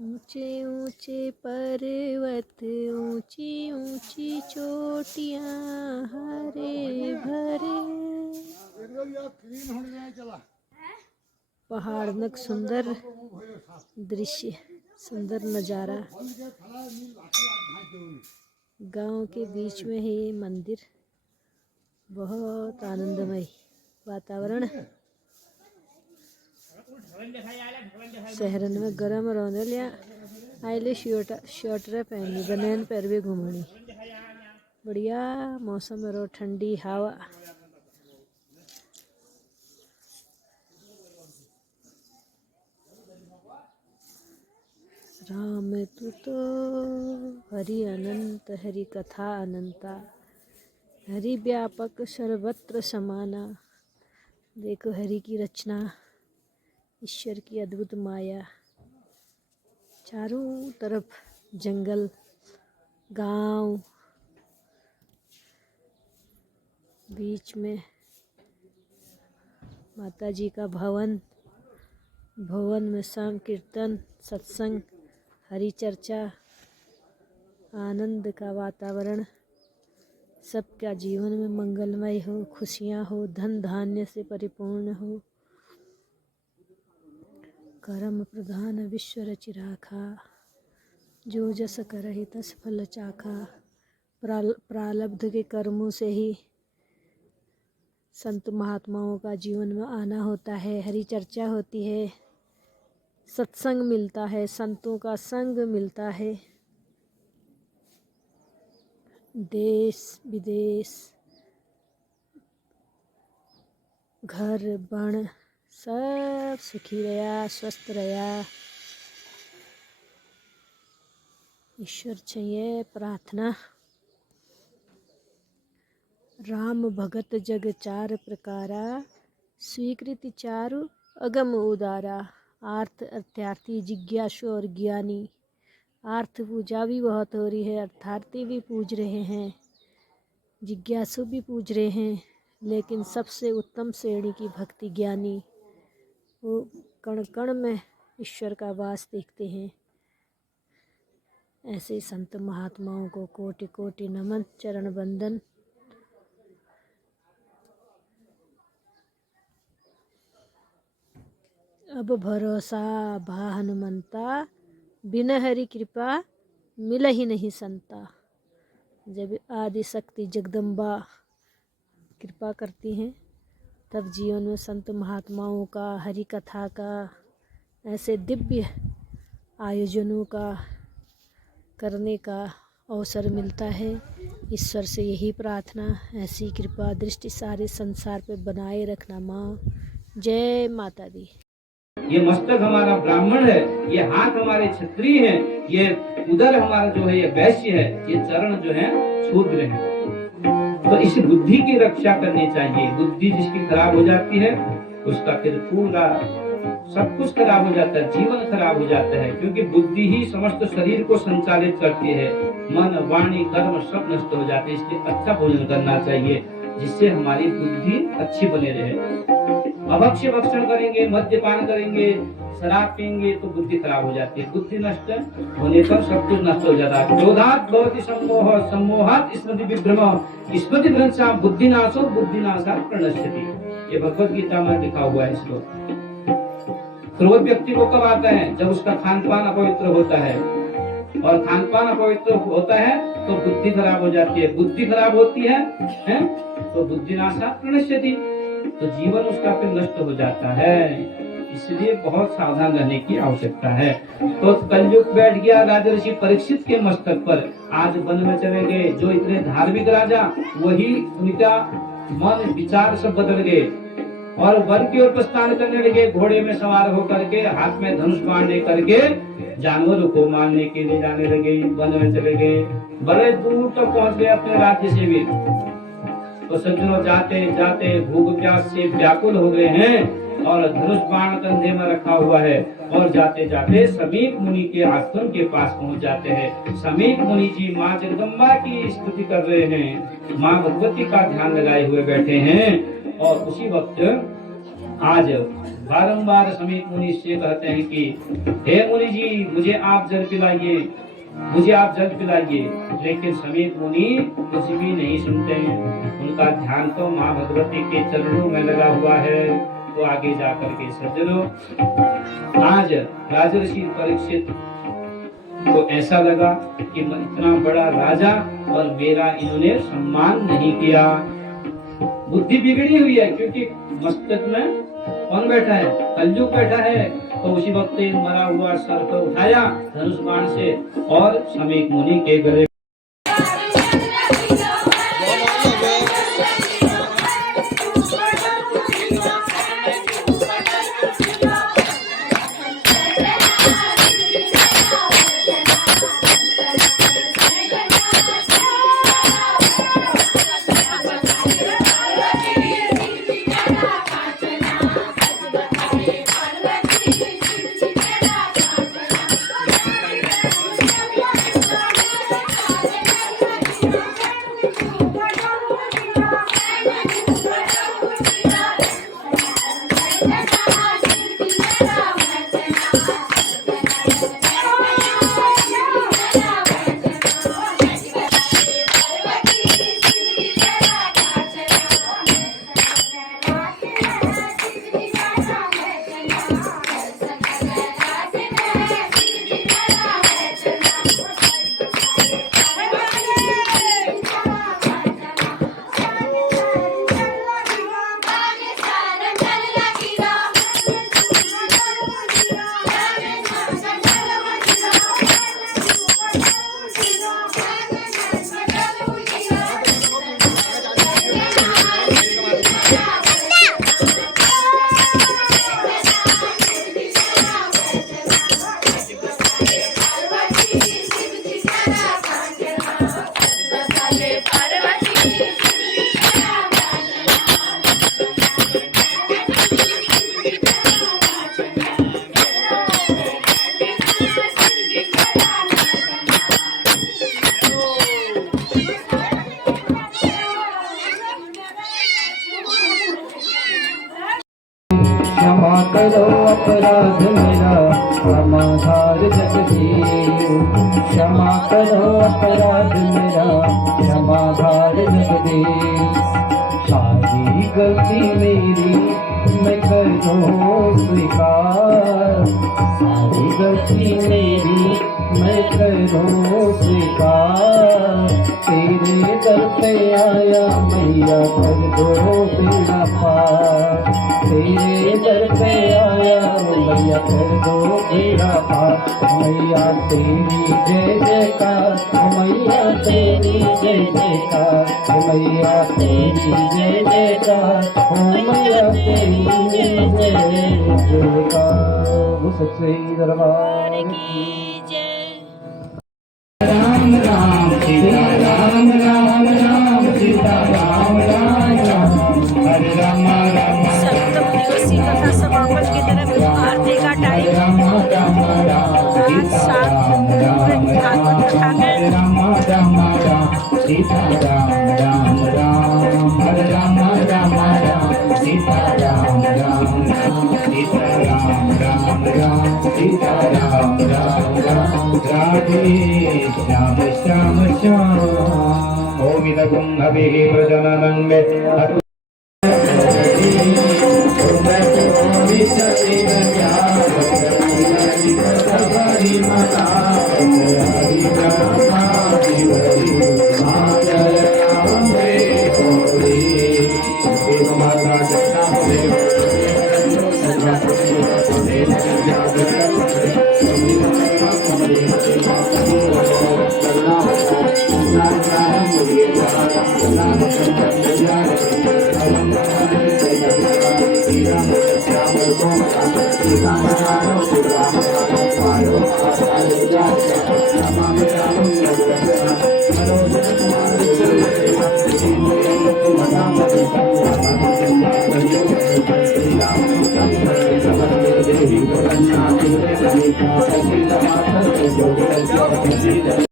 ऊंचे ऊंचे पर्वत ऊंची ऊंची चोटियां हरे भरे पहाड़ सुंदर दृश्य, सुंदर नज़ारा। गांव के बीच में है ये मंदिर। बहुत आनंदमय वातावरण। शहरन में गरम रहने लिया आइले स्वेटर पहनी बनैन पैर भी घूमनी। बढ़िया मौसम रो ठंडी हवा। राम तू तो हरि अनंत हरि कथा अनंता हरि व्यापक सर्वत्र समाना। देखो हरि की रचना, ईश्वर की अद्भुत माया। चारों तरफ जंगल, गांव, बीच में माता जी का भवन। भवन में शाम कीर्तन, सत्संग, हरि चर्चा, आनंद का वातावरण। सबका जीवन में मंगलमय हो, खुशियाँ हो, धन धान्य से परिपूर्ण हो। कर्म प्रधान विश्व रचि राखा, जो जस करहि तस फल चाखा। प्रारब्ध के कर्मों से ही संत महात्माओं का जीवन में आना होता है। हरि चर्चा होती है, सत्संग मिलता है, संतों का संग मिलता है। देश विदेश, घर बन सब सुखी रहा, स्वस्थ रहा। ईश्वर चाहिए प्रार्थना। राम भगत जग चार प्रकारा, स्वीकृति चारु अगम उदारा। आर्थ अर्थार्थी जिज्ञासु और ज्ञानी। आर्थ पूजा भी बहुत हो रही है, अर्थार्थी भी पूज रहे हैं, जिज्ञासु भी पूज रहे हैं, लेकिन सबसे उत्तम श्रेणी की भक्ति ज्ञानी। वो कण कण में ईश्वर का वास देखते हैं। ऐसे संत महात्माओं को कोटि कोटि नमन, चरण बंदन। अब भरोसा भा हनुमंता, बिन हरि कृपा मिल ही नहीं संता। जब आदि शक्ति जगदम्बा कृपा करती हैं, तब जीवन में संत महात्माओं का, हरि कथा का, ऐसे दिव्य आयोजनों का करने का अवसर मिलता है। ईश्वर से यही प्रार्थना, ऐसी कृपा दृष्टि सारे संसार पे बनाए रखना माँ। जय माता दी। ये मस्तक हमारा ब्राह्मण है, ये हाथ हमारे क्षत्रिय हैं, ये उदर हमारा जो है ये वैश्य है, ये चरण जो है शूद्र है। तो इस बुद्धि की रक्षा करनी चाहिए। बुद्धि जिसकी खराब हो जाती है उसका फिर पूरा सब कुछ खराब हो जाता है, जीवन खराब हो जाता है। क्योंकि बुद्धि ही समस्त शरीर को संचालित करती है। मन वाणी कर्म सब नष्ट हो जाते हैं। इसलिए अच्छा भोजन करना चाहिए जिससे हमारी बुद्धि अच्छी बने रहे। अभक्ष्य भक्षण करेंगे, मद्यपान करेंगे, शराब पिएंगे तो बुद्धि खराब हो जाती है। बुद्धि नष्ट होने पर सब कुछ नष्ट हो जाता है। क्रोधात् भवति सम्मोह, सम्मोहात् स्मृति विभ्रम, स्मृति भ्रंशात् बुद्धिनाशो, बुद्धिनाशात् प्रणश्यति। ये भगवद गीता में लिखा हुआ है श्लोक। क्रोध व्यक्ति को कब आता है? जब उसका खान पान अपवित्र होता है, और खान पान अपवित्र होता है तो बुद्धि खराब हो जाती है। बुद्धि खराब होती है तो बुद्धिनाशात् प्रणश्यति, तो जीवन उसका फिर नष्ट हो जाता है। इसलिए बहुत सावधान रहने की आवश्यकता है। तो कलयुग बैठ गया राजर्षि परीक्षित के मस्तक पर। आज वन में चले गए जो इतने धार्मिक राजा, वही उनका मन विचार सब बदल गए और वन की ओर प्रस्थान करने लगे। घोड़े में सवार होकर के, हाथ में धनुष बाण लेकर के जानवरों को मारने के लिए जाने लगे। वन में चले गए, बड़े दूर तक पहुंच गए अपने राज्य से भी। तो सज्जनों जाते जाते भूख प्यास से व्याकुल हो गए हैं और धनुष बाण कंधे में रखा हुआ है, और जाते जाते समीप मुनि के आश्रम के पास पहुंच जाते हैं। समीप मुनि जी माँ जगदम्बा की स्तुति कर रहे हैं, माँ भगवती का ध्यान लगाए हुए बैठे हैं। और उसी वक्त आज बारंबार समीप मुनि से कहते हैं कि हे मुनि जी, मुझे आप जल पिलाइए, मुझे आप जल पिलाइए। लेकिन समीप मुनि कुछ भी नहीं सुनते हैं, उनका ध्यान तो माँ भगवती के चरणों में लगा हुआ है। तो आगे जाकर के सज्जनों, आज राजर्षि परीक्षित को ऐसा लगा कि मैं इतना बड़ा राजा और मेरा इन्होंने सम्मान नहीं किया। बुद्धि बिगड़ी हुई है, क्योंकि मस्तक में कौन बैठा है? कलयुग बैठा है। तो उसी वक्त मरा हुआ सर्प उठाया धनुष बाण से और समीप मुनि के गले क्षमा करो अपराध मेरा क्षमाधार जगदीश। क्षमा करो अपराध मेरा क्षमाधार जगदीश। सारी गलती मेरी मैं करूँ स्वीकार। सारी गलती मेरी मैं करूँ स्वीकार। तेरे दर पे आया मैया कर दो बेड़ा पार। तेरे दर पे आया मैया कर दो बेड़ा पार। मैया तेरी जय जयकार, मैया तेरी जय जयकार, मैया तेरी जय जयकार, मैया तेरी जय जयकार। सच्चे दरबार की राम राम सीता राम राम राम सीता राम राम राम हरे राम राम। सप्तम दिवसीय कथा समापन की तरफ आरती का टाइम रात 7 भागवत कथा है। राम राम राम सीता राम राम राम हरे राम राम राम सीता राम राम राम सीता राम राम राम सीता राम राम राम राधे श्याम श्याम श्याम। ओम इदं हविः प्रजननं मे Thank you.